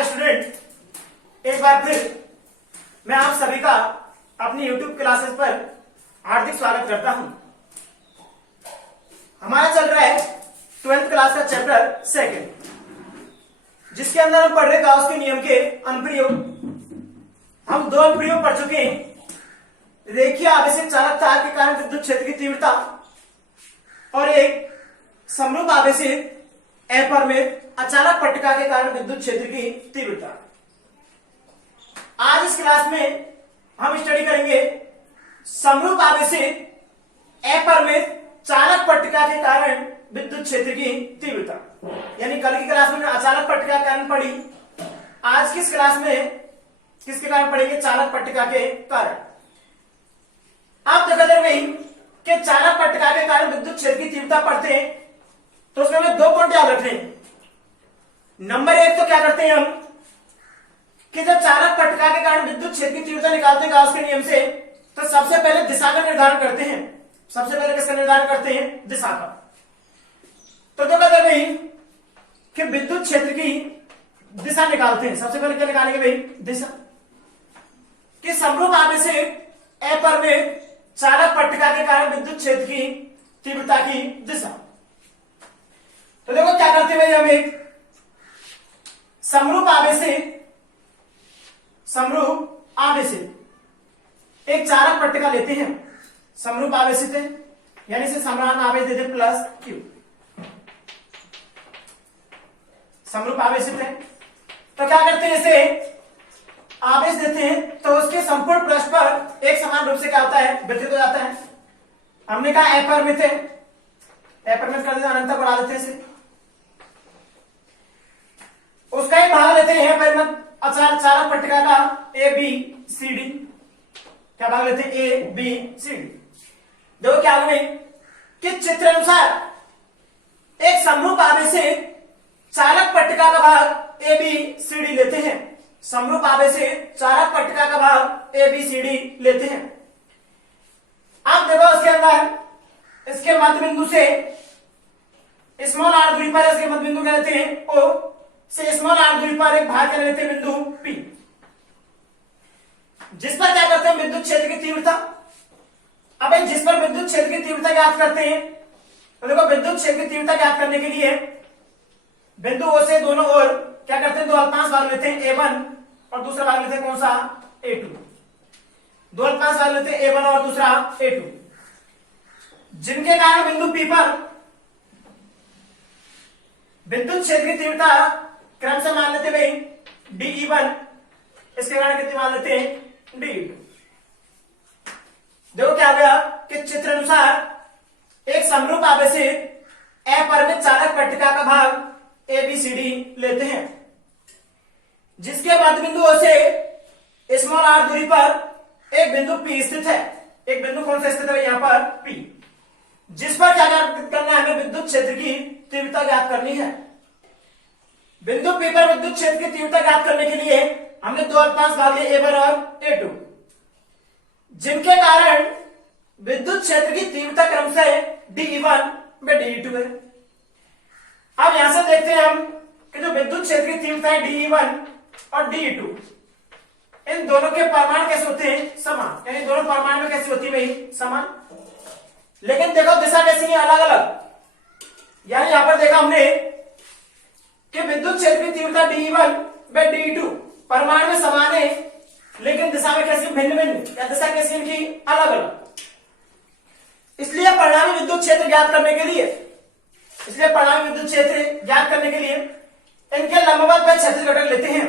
Hi student, एक बार फिर मैं आप सभी का अपनी YouTube क्लासेस पर हार्दिक स्वागत करता हूं। हमारा चल रहा है 12th क्लास का चैप्टर सेकंड, जिसके अंदर हम पढ़ रहे गाउस के नियम के अनुप्रयोग। हम दो अनुप्रयोग पढ़ चुके हैं, रेखीय आवेशित चालक तार के कारण विद्युत क्षेत्र की तीव्रता और एक समरूप आवेशित अपरिमेय अचालक पट्टिका के कारण विद्युत क्षेत्र की तीव्रता। आज इस क्लास में हम स्टडी करेंगे समरूप आवेशित अपरिमेय चालक पट्टिका के कारण विद्युत क्षेत्र की तीव्रता। यानी कल की क्लास में अचालक पट्टिका के कारण पढ़ी, आज किस क्लास में किसके कारण पढ़ेंगे? चालक पट्टिका के कारण। आप देखा करेंगे कि चालक पट्टिका के कारण विद्युत क्षेत्र की तीव्रता पढ़ते हैं तो उसमें हमें दो पॉइंट याद रखने हैं। नंबर एक तो क्या करते हैं हम कि जब चालक पट्टिका के कारण विद्युत क्षेत्र की तीव्रता निकालते हैं गाउस के नियम से, तो सबसे पहले दिशा का निर्धारण करते हैं। सबसे पहले किसका निर्धारण करते हैं? दिशा का। तो देखो भाई कि विद्युत क्षेत्र की दिशा निकालते हैं। सबसे पहले क्या निकालेंगे भाई? दिशा। कि समरूप आवेशित अपरिमेय चालक पट्टिका के कारण विद्युत क्षेत्र की तीव्रता की दिशा। तो देखो क्या करते हैं भाई, हम एक समरूप आवेशित एक चालक पट्टिका लेते हैं। समरूप आवेशित है यानी इसे समान आवेश देते प्लस क्यू। समरूप आवेशित है तो क्या करते हैं, इसे आवेश देते हैं तो उसके संपूर्ण पृष्ठ पर एक समान रूप से क्या होता है? वितरित हो जाता है। हमने कहा अपरिमित है, अपरिमित कर देते हैं, अनंत बढ़ा देते हैं इसे। उसका ही भाग लेते हैं अपरिमित चालक पट्टिका का ए बी सी डी। क्या भाग लेते हैं? A B C D. देखो क्या हुए कि चित्र अनुसार एक समरूप आवेशित चालक पट्टिका का भाग ए बी सी डी लेते हैं। समरूप आवेशित चालक पट्टिका का भाग ए बी सी डी लेते हैं। अब देखो उसके अंदर इसके मध्य बिंदु से स्मॉल आर दूरी पर इसके मध्य बिंदु क्या लेते हैं? ओ से स्मॉल आर दूरी पर एक भाग क्या लेते हैं? बिंदु पी, जिस पर क्या करते हैं? विद्युत क्षेत्र की तीव्रता। अब जिस पर विद्युत क्षेत्र की तीव्रता ज्ञात करते हैं, तो देखो विद्युत क्षेत्र की तीव्रता ज्ञात करने के लिए बिंदु ओ से दोनों ओर क्या करते हैं? दो अल्पांश भाग लेते हैं A1 और दूसरा भाग लेते हैं कौन सा? A2। दो अल्पांश भाग लेते हैं A1 और दूसरा A2, जिनके कारण बिंदु P पर विद्युत क्षेत्र की तीव्रता क्रम से मान लेते हैं भाई DE1, इसके कारण कितनी मान लेते हैं? DE2। देखो क्या हो गया कि चित्र अनुसार एक समरूप आवेशित अपरिमित चालक पट्टिका का भाग ABCD लेते हैं, जिसके मध्य बिंदु O से स्मॉल r दूरी पर एक बिंदु P स्थित है। एक बिंदु कौन सा स्थित है? यहां पर P, जिस पर क्या करना है? हमें विद्युत क्षेत्र की तीव्रता ज्ञात करनी है। बिंदु P पर विद्युत क्षेत्र की तीव्रता ज्ञात करने के लिए हमने दो अल्पांश भाग लिए A1 और A2, जिनके कारण विद्युत क्षेत्र की तीव्रता क्रम से DE1 में DE2 है। अब यहां से देखते हैं हम कि जो विद्युत क्षेत्र की तीव्रता है DE1 और DE2, इन दोनों के परिमाण कैसे होते हैं? समान। यानी दोनों परिमाण में कैसे होती है भाई? समान। लेकिन देखो दिशा कैसी है? अलग अलग। यानी यहां पर देखा हमने कि विद्युत क्षेत्र की तीव्रता DE1 व DE2 परिमाण में समान है, लेकिन दिशा में कैसी? भिन्न भिन्न। या दिशा कैसी इनकी? अलग अलग। इसलिए परिणामी विद्युत क्षेत्र ज्ञात करने के लिए इनके लंबवत व क्षैतिज घटक लेते हैं।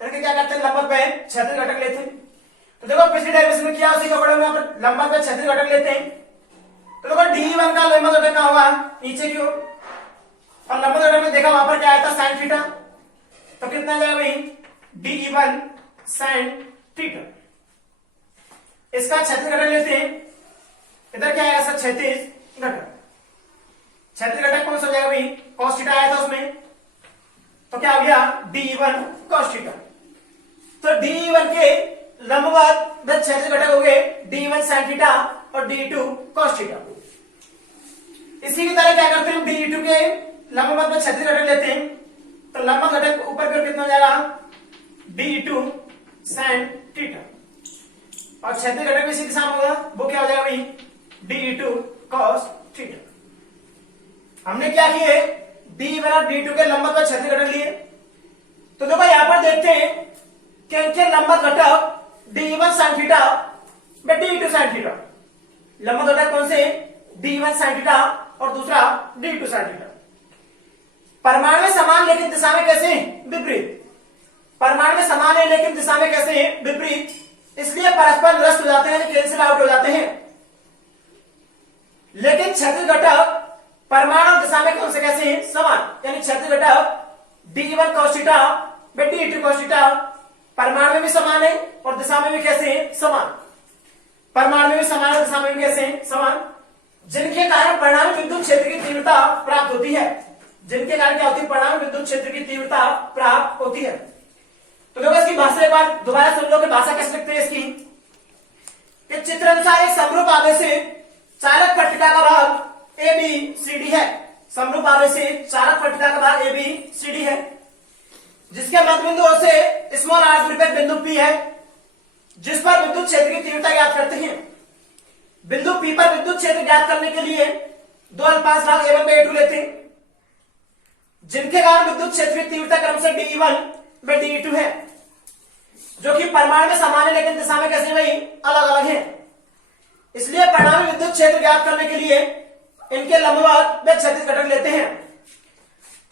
इनके क्या करते हैं? लंबवत व क्षैतिज घटक लेते हैं। तो देखो पिछली डेरिवेशन में किया, उसी का बड़े में यहाँ पर लंबवत व क्षैतिज घटक लेते हैं। तो देखो DE1 का लंबवत घटक क्या होगा? नीचे की ओर, और लंबवत घटक में देखा वहां पर क्या आया था? Sine theta. तो कितना जाएगा भाई? DE1 sine theta. इसका क्षैतिज घटक लेते हैं। इधर क्या आएगा? सर क्षैतिज घटक। क्षैतिज घटक कौन सा हो जाएगा भाई? cos थीटा आया था उसमें, तो क्या हो गया? DE1 cos theta. तो DE1 के लंबवत व क्षैतिज घटक हो गए DE1 sin थीटा और DE2 cos थीटा। इसी की तरह क्या करते हैं? DE2 के लंबवत व क्षैतिज घटक लेते हैं। तो लंबवत घटक ऊपर की ओर कितना हो जाएगा? d2 sin थीटा, और क्षैतिज घटक भी इसी दिशा में होगा, वो क्या हो जाएगा भाई d2 cos थीटा। हमने क्या किए, d1 और d2 के लंबवत पर क्षैतिज घटक लिए। तो देखो यहां पर देखते हैं कि इनके लंबवत घटक d1 sin थीटा व d2 sin थीटा। लंबवत घटक कौन से, d1 sin थीटा और दूसरा d2 sin थीटा। परमाणु में समान लेकिन दिशा में कैसे विपरीत, परमाणु में समान है लेकिन दिशा में कैसे विपरीत, इसलिए परस्पर निरस्त हो जाते हैं, कैंसिल आउट हो जाते हैं। लेकिन क्षैतिज घटक परमाणु दिशा में कौन से कैसे हैं समान, यानी क्षैतिज घटक d1 cos थीटा व d2 cos थीटा परमाणु में भी समान है और दिशा में भी कैसे हैं समान, परमाणु में भी समान और दिशा में भी कैसे हैं समान, जिनके कारण परिणामी विद्युत क्षेत्र की तीव्रता प्राप्त होती है, जिनके कारण क्या होती है, परिणामी विद्युत क्षेत्र की तीव्रता प्राप्त होती है। तो देखो इसकी भाषा एक बार दोबारा सुन लो कि भाषा कैसे लिखते हैं इसकी, कि चित्र अनुसार एक समरूप आवेशित चालक पट्टिका का भाग ए बी सी डी है, समरूप आवेशित चालक पट्टिका का भाग ए बी सी डी है, जिसके मध्य बिंदु से स्मॉल r दूरी पर बिंदु P है, जिस पर विद्युत क्षेत्र की तीव्रता ज्ञात करते हैं। बिंदु P पर विद्युत क्षेत्र ज्ञात करने के लिए 2 भाग A1 by A2 लेते हैं, जिनके कारण विद्युत क्षेत्र की तीव्रता क्रम से d1 व d2 है, जो कि परमाणु में समान है लेकिन दिशा में कैसे भाई अलग अलग है। इसलिए परिणामी विद्युत क्षेत्र ज्ञात करने के लिए इनके लंबवत व क्षैतिज घटक लेते हैं।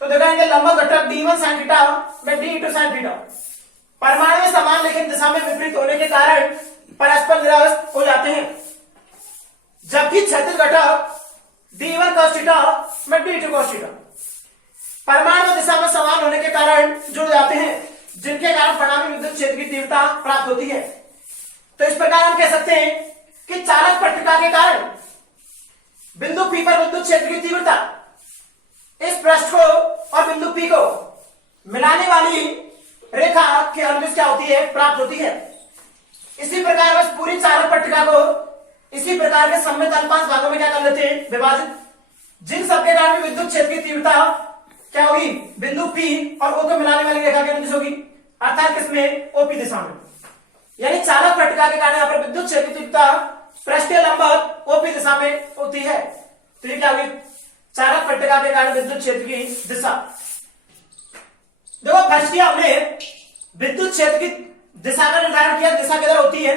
तो देखो इनके लंबवत घटक d1 sin थीटा व d2 sin थीटा परमाणु में समान लेकिन दिशा में विपरीत होने के कारण परस्पर निरस्त हो जाते हैं, जबकि क्षैतिज घटक d1 cos थीटा व d2 cos थीटा परमाणु दिशा में समान होने के कारण जुड़ जाते हैं, जिनके कारण परिणामी विद्युत क्षेत्र की तीव्रता प्राप्त होती है। तो इस प्रकार हम कह सकते हैं कि चालक पट्टिका के कारण बिंदु P पर विद्युत क्षेत्र की तीव्रता इस पृष्ठ को और बिंदु P को मिलाने वाली रेखा के अनुदिश क्या होती है प्राप्त होती है। इसी प्रकार बस पूरी चालक पट्टिका को इसी प्रकार के सममित अल्पांश भागों में क्या कर लेते हैं विभाजित, जिन सबके कारण विद्युत क्षेत्र की तीव्रता क्या होगी बिंदु P और O को मिलाने वाली रेखा के अनुदिश होगी, अर्थात किसमें OP दिशा में। यानी चालक पट्टिका के कारण यहाँ पर विद्युत क्षेत्र की तीव्रता पृष्ठीय लंबवत OP दिशा में होती है। तो ये क्या होगी चालक पट्टिका के कारण विद्युत क्षेत्र की दिशा। देखो फर्स्ट किया हमने विद्युत क्षेत्र की दिशा का निर्धारण किया, दिशा किधर होती है।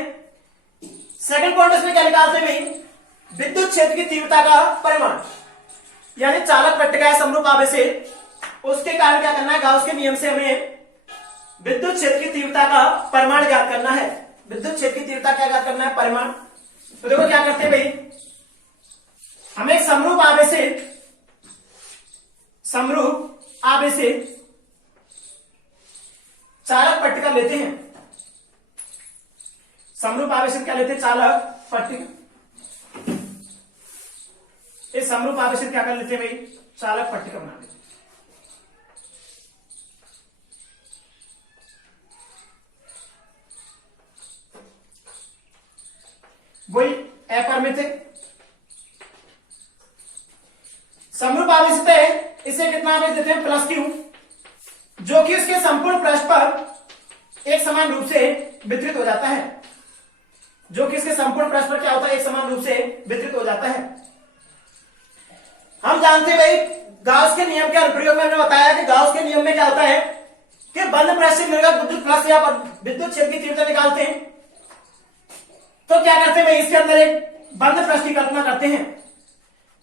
सेकंड पॉइंट इसमें क्या निकालते हैं विद्युत क्षेत्र की तीव्रता का परिमाण, यानी चालक पट्टिका है समरूप आवेशित, उसके कारण क्या करना है गाउस के नियम से हमें विद्युत क्षेत्र की तीव्रता का परिमाण ज्ञात करना है। विद्युत क्षेत्र की तीव्रता क्या ज्ञात करना है परिमाण। तो देखो क्या करते हैं भाई, हम एक समरूप आवेशित चालक पट्टिका लेते हैं। समरूप आवेशित क्या लेते हैं चालक पट्टिका। इस समरूप आवेशित क्या कर लेते हैं भाई चालक पट्टिका बना लेते हैं। वही अपरिमित है, समरूप आवेशित है, इसे कितना आवेश देते हैं प्लस क्यू, जो कि उसके संपूर्ण पृष्ठ पर एक समान रूप से वितरित हो जाता है, जो कि इसके संपूर्ण पृष्ठ पर क्या होता है एक समान रूप से वितरित हो जाता है। हम जानते हैं भाई गाउस के नियम के अनुप्रयोग में हमने बताया कि गाउस के नियम में क्या होता है कि बंद पृष्ठ से निर्गत विद्युत प्लस या विद्युत क्षेत्र की तीव्रता निकालते हैं। तो क्या करते हैं भाई इसके अंदर एक बंद पृष्ठ की कल्पना करते हैं।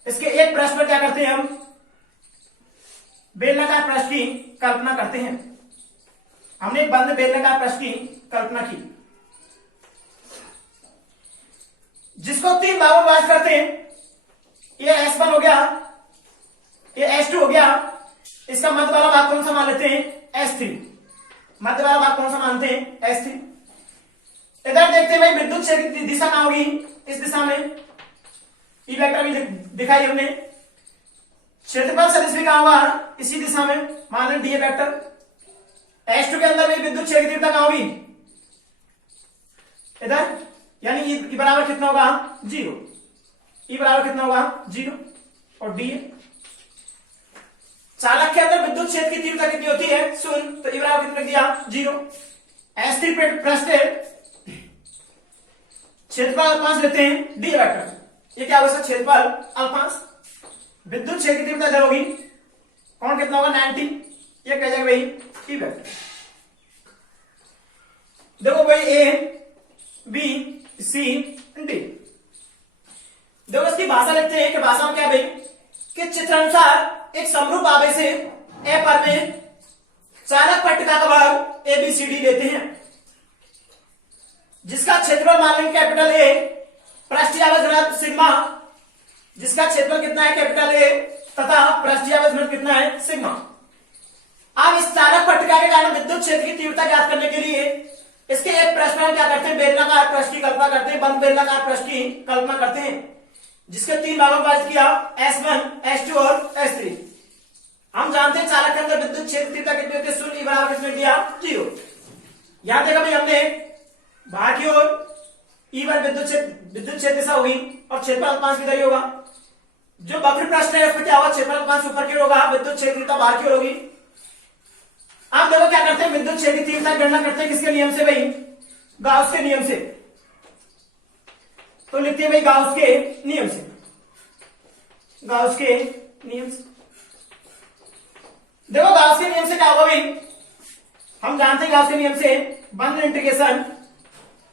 इसके एक पृष्ठ पर क्या करते हैं हम बेलनाकार पृष्ठ की कल्पना करते हैं। हमने एक बंद बेलनाकार पृष्ठ की कल्पना की, जिसको 3 भागों में विभाजित करते हैं। ये S1 हो गया, ये S2 हो गया, इसका मध्य वाला भाग कौन सा मान लेते हैं S3, मध्य वाला भाग कौन सा मानते हैं S3। इधर देखते हैं भाई विद्युत क्षेत्र की दिशा कहां होगी इस दिशा में, ई वेक्टर भी दिखाई हमने। क्षेत्रफल सदिश भी कहां होगा इसी दिशा में, मान लें डी वेक्टर। S2 के अंदर भी विद्युत क्षेत्र की तीव्रता कहां होगी इधर, यानी ई बराबर कितना होगा 0, ई बराबर कितना होगा 0 और डी चालक के अंदर विद्युत क्षेत्र की तीव्रता कितनी होती है 0, तो ई बराबर कितना दिया 0। S3 पृष्ठ क्षेत्रफल अल्पांश लेते हैं डी वेक्टर। ये क्या होगा सर, क्षेत्रफल अल्पांश। विद्युत क्षेत्र की तीव्रता होगी, कौन कितना होगा 90, ये कह जाएगा भाई ई वेक्टर। देखो भाई ए बी सी डी। देखो इसकी भाषा लिखते हैं कि भाषा में क्या भाई कि चित्रानुसार एक समरूप आवेशित ए पर में चालक पट्टिका का भाग ए बी सी डी लेते हैं, जिसका क्षेत्रफल मान लेंगे कैपिटल ए, पृष्ठीय आवेश घनत्व सिग्मा, जिसका क्षेत्रफल कितना है कैपिटल ए तथा पृष्ठीय आवेश घनत्व कितना है सिग्मा। अब इस चालक पट्टिका के कारण विद्युत क्षेत्र की तीव्रता ज्ञात करने के लिए इसके एक पृष्ठ में क्या करते हैं, बेलनाकार पृष्ठ की कल्पना करते हैं, बंद बेलनाकार पृष्ठ की कल्पना करते हैं, जिसके 3 भागों में विभाजित किया, S1, S2 और S3। हम जानते हैं चालक के अंदर विद्युत क्षेत्र तीव्रता कितनी होती है, 0 बराबर कितने दिया 0। यहां देखा भाई हमने बाहर की ओर E1 विद्युत क्षेत्र दिशा होगी और क्षेत्रफल अल्पांश किधर ही होगा। जो वक्र पृष्ठ है उसमें क्या होगा, क्षेत्रफल अल्पांश ऊपर की ओर होगा, विद्युत क्षेत्र तीव्रता बाहर की ओर होगी। अब देखो क्या करते हैं, विद्युत क्षेत्र की तीव्रता गणना करते हैं किसके नियम से भाई, गाउस के नियम से। तो लिखते हैं भाई गाउस के नियम से, गाउस के नियम से। देखो गाउस के नियम से क्या होगा भाई, हम जानते हैं गाउस के नियम से बंद integration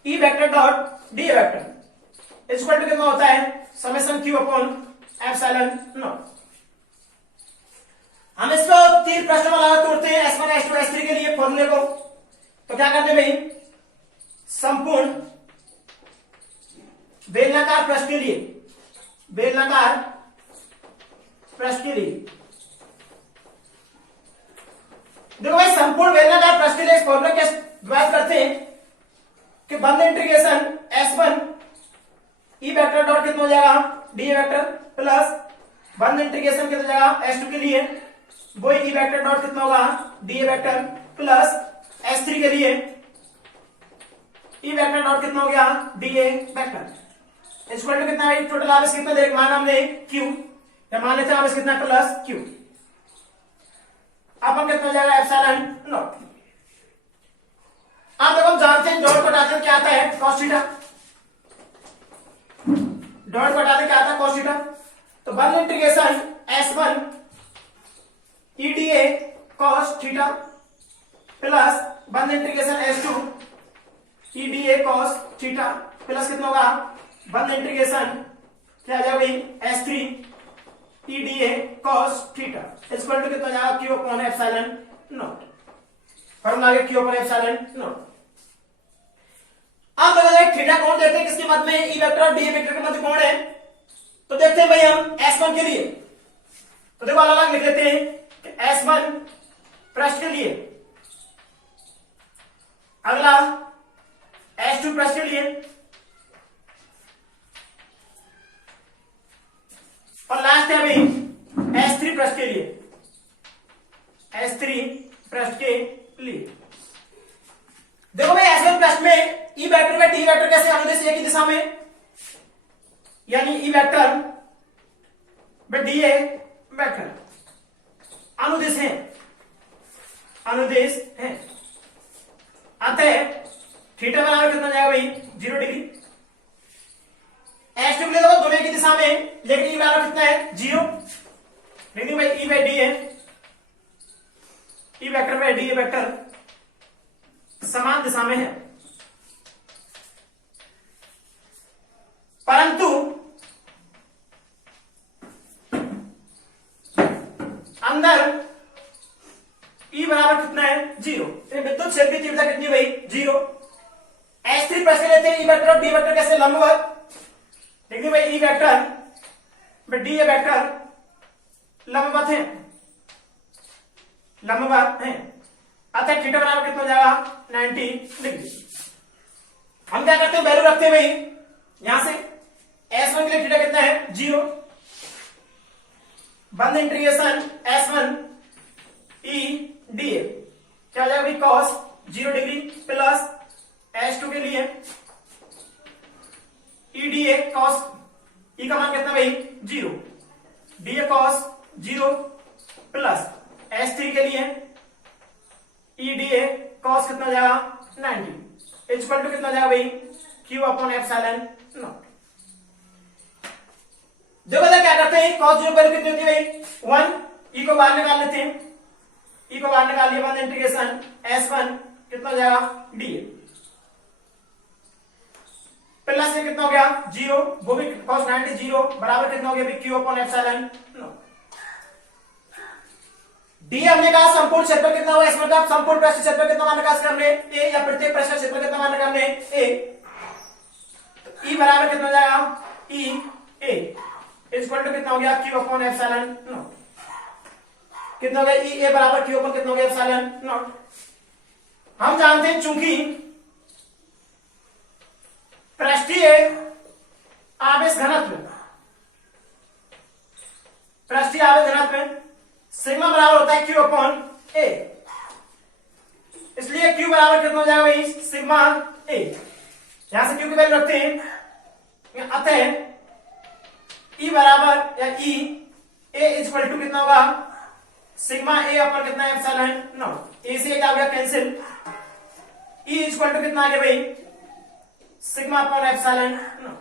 E vector dot D vector equal to कितना होता है, summation Q upon epsilon nought. हम इसको 3 प्रश्नों में तोड़ते हैं, S1, S2, S3 के लिए फॉर्मूले को। तो क्या करते हैं भाई, संपूर्ण बेलनाकार पृष्ठ के लिए, बेलनाकार पृष्ठ के लिए देखो भाई संपूर्ण बेलनाकार पृष्ठ के लिए इस फॉर्मूले के डिवाइड करते हैं कि बंद इंटीग्रेशन S1 ई वेक्टर डॉट कितना हो जाएगा डी वेक्टर प्लस बंद इंटीग्रेशन कितना हो जाएगा S2 के लिए वो ई वेक्टर डॉट कितना होगा डी वेक्टर प्लस S3 के लिए ई वेक्टर डॉट कितना हो गया डी वेक्टर इक्वल टू कितना है, टोटल आवेश कितना देख मान हमने Q या मान लेते हैं आवेश कितना प्लस Q, अपन कितना हो जाएगा एप्सिलॉन नॉट। अब देखो हम जानते हैं डॉट घटाते क्या आता है cos थीटा, डॉट घटाते क्या आता है cos थीटा। तो बंद integration S1 EDA cos theta plus बंद integration S2 EDA cos theta plus कितना होगा बंद इंटीग्रेशन क्या आ जाएगा S3 EDA cos theta equal to कितना हो जाएगा Q upon epsilon naught. Formula आ गया Q अपॉन एप्सिलॉन नॉट। अब अगर थीटा कोण देखते हैं किसके मध्य में, ई वेक्टर और डी वेक्टर के मध्य कोण है, तो देखते हैं भाई हम S1 के लिए, तो देखो अलग अलग लिख लेते हैं कि S1 पृष्ठ के लिए, अगला S2 पृष्ठ के लिए और लास्ट है भाई S3 पृष्ठ के लिए, S3 पृष्ठ के लिए। देखो भाई S1 पृष्ठ में ई वेक्टर में डी वेक्टर कैसे अनुदिश एक ही दिशा में, यानी ई वेक्टर में डी वेक्टर अनुदिश है, अनुदिश है। अतः थीटा बराबर कितना जाएगा भाई 0 डिग्री। S2 के लिए देखो दोनों की दिशा में, लेकिन ई बराबर कितना है 0 डिग्री भाई, ई बाई डी है, E vector by D vector समान दिशा में है, परंतु अंदर E बराबर कितना है 0। विद्युत क्षेत्र की तीव्रता कितनी भाई 0। S3 प्रश्न लेते हैं ई वेक्टर और डी वेक्टर कैसे लंबवत, देखिए भाई ई वेक्टर डी वेक्टर लंबवत है, लंबवत है, अतः थीटा बराबर कितना हो जाएगा 90 डिग्री। हम क्या करते हैं वैल्यू रखते हैं भाई यहां से S1 के लिए थीटा कितना है 0, बंद इंटीग्रेशन S1 E डी क्या हो जाएगा भाई cos 0 डिग्री प्लस S2 के लिए EDA cos E का मान कितना भाई 0, DA cos 0 प्लस S3 के लिए EDA cos कितना हो जाएगा 90 इक्वल टू कितना हो जाएगा भाई Q अपॉन एप्सिलॉन नॉट। देखो क्या करते हैं, cos 0 वैल्यू कितनी होती है भाई 1, e को बाहर निकाल लेते हैं, e को बाहर निकाल लिया बाद इंटीग्रेशन S1 कितना हो जाएगा dA प्लस में कितना हो गया 0, वो भी cos 90 0 बराबर कितना हो गया भाई Q upon epsilon not. D हमने कहा संपूर्ण क्षेत्रफल कितना हुआ, इसमें मतलब संपूर्ण पृष्ठ क्षेत्रफल कितना मान रखा हमने a, या प्रत्येक पृष्ठ क्षेत्रफल कितना मान रखा हमने a, तो e बराबर कितना हो जाएगा e a इक्वल टू कितना हो गया Q अपॉन एप्सिलॉन नॉट। कितना हो गया e a बराबर Q अपॉन कितना हो गया एप्सिलॉन नॉट। हम जानते हैं चूंकि पृष्ठीय आवेश घनत्व सिग्मा बराबर होता है Q अपॉन A, इसलिए Q बराबर कितना हो जाएगा भाई सिग्मा A। यहां से Q की वैल्यू रखते हैं, अतः E बराबर या E A इक्वल टू कितना होगा सिग्मा A अपॉन कितना एप्सिलॉन नॉट। A से क्या हो गया कैंसिल, E इक्वल टू कितना आ गया भाई सिग्मा अपॉन एप्सिलॉन नॉट।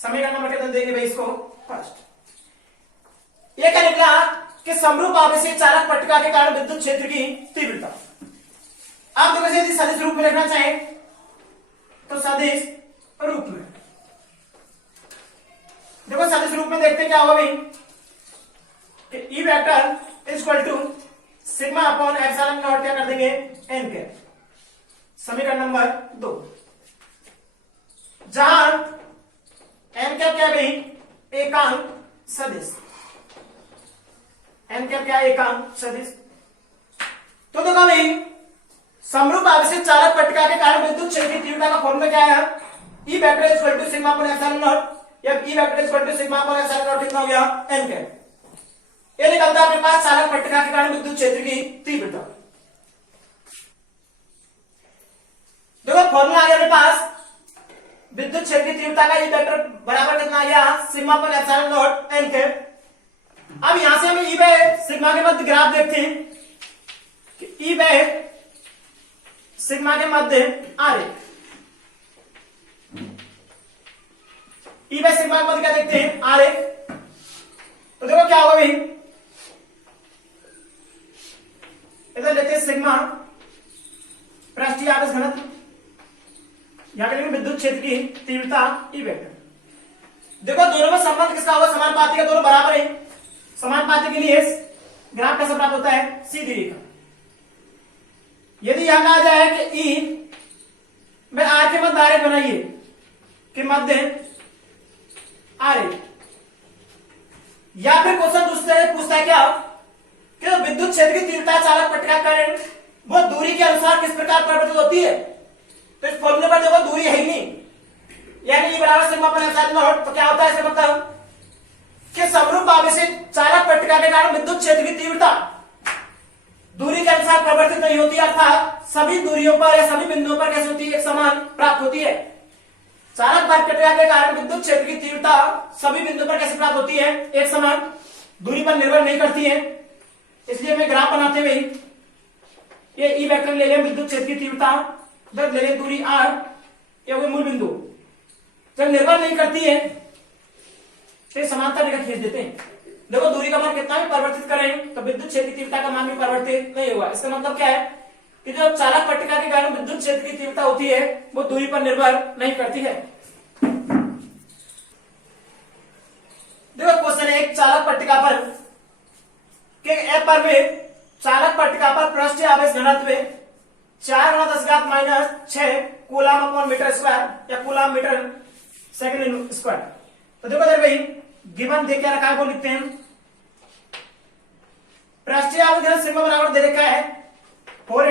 समीकरण नंबर कितना देंगे भाई इसको फर्स्ट। यह क्या निकला कि समरूप आवेशीय चालक पट्टिका के कारण विद्युत क्षेत्र की तीव्रता। आप देखो यदि सदिश रूप में लिखना चाहें तो सदिश रूप में देखो, सदिश रूप में देखते क्या होगा भाई कि E vector equal to sigma upon epsilon nought क्या कर देंगे एन के। समीकरण नंबर 2 जहां एन क्या क्या भाई एकांक सदिश, एन क्या एकांक सदिश। तो देखो भाई समरूप आवेशित चालक पट्टिका के कारण विद्युत क्षेत्र की तीव्रता का फॉर्मूला क्या है, E vector equal to sigma upon epsilon naught, या E vector equal to sigma upon epsilon naught कितना हो गया एन के। ये निकलता है अपने पास चालक पट्टिका के कारण विद्युत क्षेत्र की तीव्रता। देखो फॉर्मूला आ गया अपने पास विद्युत क्षेत्र की तीव्रता का ई वेक्टर बराबर कितना आ गया sigma upon epsilon not an के। अब यहां से हम ई बाय सिग्मा के मध्य ग्राफ देखते हैं कि ई बाय सिग्मा के मध्य आरेख, ई बाय सिग्मा के मध्य क्या देखते हैं आरेख। तो देखो क्या होगा भाई इधर लेते हैं सिग्मा पृष्ठीय आवेश घनत्व, यहां पे विद्युत क्षेत्र की तीव्रता ई वेक्टर। देखो दोनों में संबंध किसका होगा समानुपाती का, दोनों बराबर है। समानुपाती के लिए ग्राफ कैसे प्राप्त होता है सीधी रेखा। यदि यहां कहा जाए कि ई में आर के मध्य आरेख बनाइए कि मध्य आरेख, या फिर क्वेश्चन दूसरे पूछता है क्या कि विद्युत क्षेत्र की तीव्रता चालक पट्टिका कारण वो दूरी के अनुसार किस प्रकार परिवर्तित होती है। तो इस फॉर्मूले पर देखो दूरी है ही नहीं, यानी ई बराबर सिग्मा अपॉन एप्सिलॉन नॉट। तो क्या होता है इसका मतलब कि समरूप आवेशित चालक पट्टिका के कारण विद्युत क्षेत्र की तीव्रता दूरी के अनुसार परिवर्तित नहीं होती, अर्थात सभी दूरियों पर या सभी बिंदुओं पर कैसे होती है एक समान प्राप्त होती है। चालक पट्टिका के कारण विद्युत क्षेत्र की तीव्रता सभी बिंदुओं पर कैसे प्राप्त होती है एक समान, दूरी पर निर्भर नहीं करती है। इसलिए हमें ग्राफ बनाते हुए ये ई वेक्टर ले लें विद्युत क्षेत्र की तीव्रता, जब ले लें दूरी r, ये हो गए मूल बिंदु, जब निर्भर नहीं करती है तो समांतर रेखा खींच देते हैं। देखो दूरी का मान कितना भी परिवर्तित करें तो विद्युत क्षेत्र की तीव्रता का मान भी परिवर्तित नहीं होगा। इसका मतलब क्या है कि जो चालक पट्टिका के कारण विद्युत क्षेत्र की तीव्रता होती है वो दूरी पर निर्भर नहीं करती है। देखो क्वेश्चन एक चालक पट्टिका पर के ए पर में चालक पट्टिका पर पृष्ठीय आवेश घनत्व 4×10⁻⁶ कूलम अपॉन मीटर स्क्वायर या कूलम मीटर सेकंड स्क्वायर। तो देखो इधर भाई गिवन दे क्या रखा है वो लिखते हैं। पृष्ठीय आवेश घनत्व सिग्मा बराबर दे रखा है 4 ×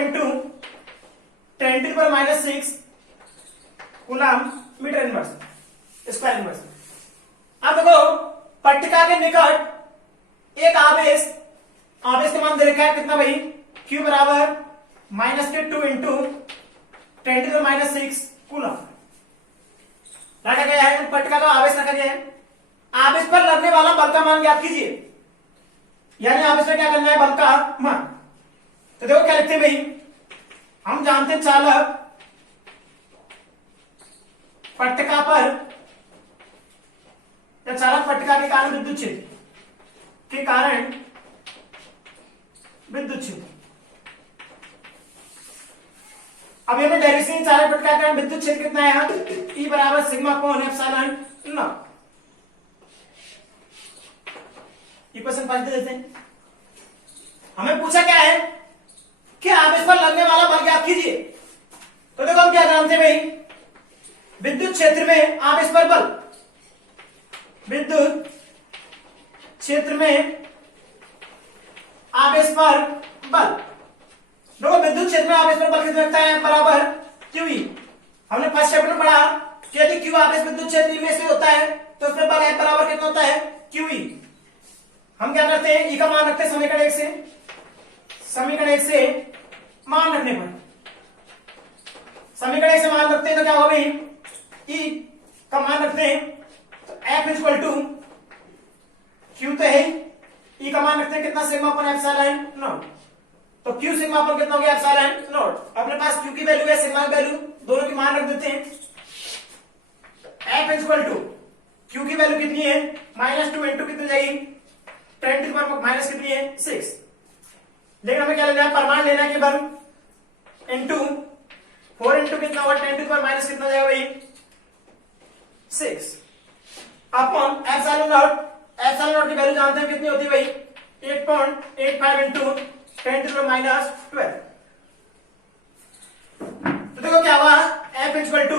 10⁻⁶ coulomb metre inverse square inverse. अब देखो पट्टिका के निकट एक आवेश का मान दे रखा है कितना भाई Q बराबर -2 × 10⁻⁶ कूलम रखा गया है। पट्टिका का आवेश रखा गया है, आवेश पर लगने वाला बल का मान ज्ञात कीजिए, यानी आवेश में क्या करना है बल का मान। तो देखो क्या लिखते हैं भाई, हम जानते हैं चालक पट्टिका पर या चालक पट्टिका के कारण विद्युत क्षेत्र अब हमें डायरेक्शन चालक पट्टिका के कारण विद्युत क्षेत्र कितना है E बराबर sigma upon epsilon not. Equation 5 दे देते हैं। हमें पूछा क्या है कि आप इस पर लगने वाला बल ज्ञात कीजिए। तो देखो हम क्या जानते हैं भाई, विद्युत क्षेत्र में आप इस पर बल, विद्युत क्षेत्र में आप इस पर बल, देखो विद्युत क्षेत्र में आप इस पर बल कितना लगता है बराबर QE। हमने फर्स्ट चैप्टर में पढ़ा कि यदि Q आप इस विद्युत क्षेत्र में से होता है तो उसमें बल F बराबर कितना होता है QE। हम क्या करते हैं E का मान रखते हैं समीकरण 1 से मान रखने पर, समीकरण 1 से मान रखते हैं तो क्या होगा भाई, E का मान रखते हैं तो F इक्वल टू Q तो है, E का मान रखते हैं कितना सिग्मा अपॉन एप्सिलॉन नॉट। तो Q सिग्मा अपॉन कितना हो गया एप्सिलॉन नॉट। अपने पास Q की वैल्यू है, सिग्मा की वैल्यू, दोनों की मान रख देते हैं। F इक्वल टू Q की वैल्यू कितनी है -2 इंटू कितनी जाएगी 10 टू द पावर माइनस कितनी है 6। लेकिन हमें क्या लेना है, परमाणु लेना है केवल इंटू 4 इंटू कितना होगा 10 टू द पावर माइनस कितना जाएगा भाई 6 upon epsilon nought. Epsilon nought की वैल्यू जानते हैं कितनी होती है भाई 8.85 into 10 to the power minus 12। तो देखो क्या हुआ, F इक्वल टू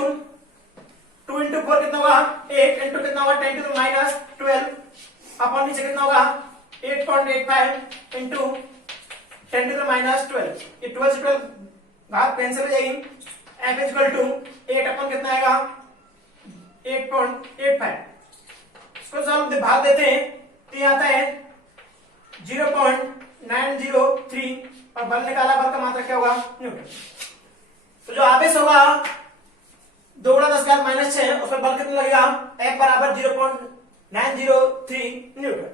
2 इंटू 4 कितना होगा 8 इंटू कितना होगा 10 टू द माइनस 12 अपॉन नीचे कितना होगा 8.85 इंटू 10 टू द माइनस 12। ये 12 से 12 भाग कैंसिल हो जाएगी। F इक्वल टू 8 अपॉन कितना आएगा 8.85। इसको जब हम भाग देते हैं तो ये आता है 0.903 और बल निकाला, बल का मात्रा क्या होगा न्यूटन। तो जो आवेश होगा 2 × 10⁻⁻⁶ उस पर बल कितना लगेगा F बराबर 0.903 न्यूटन।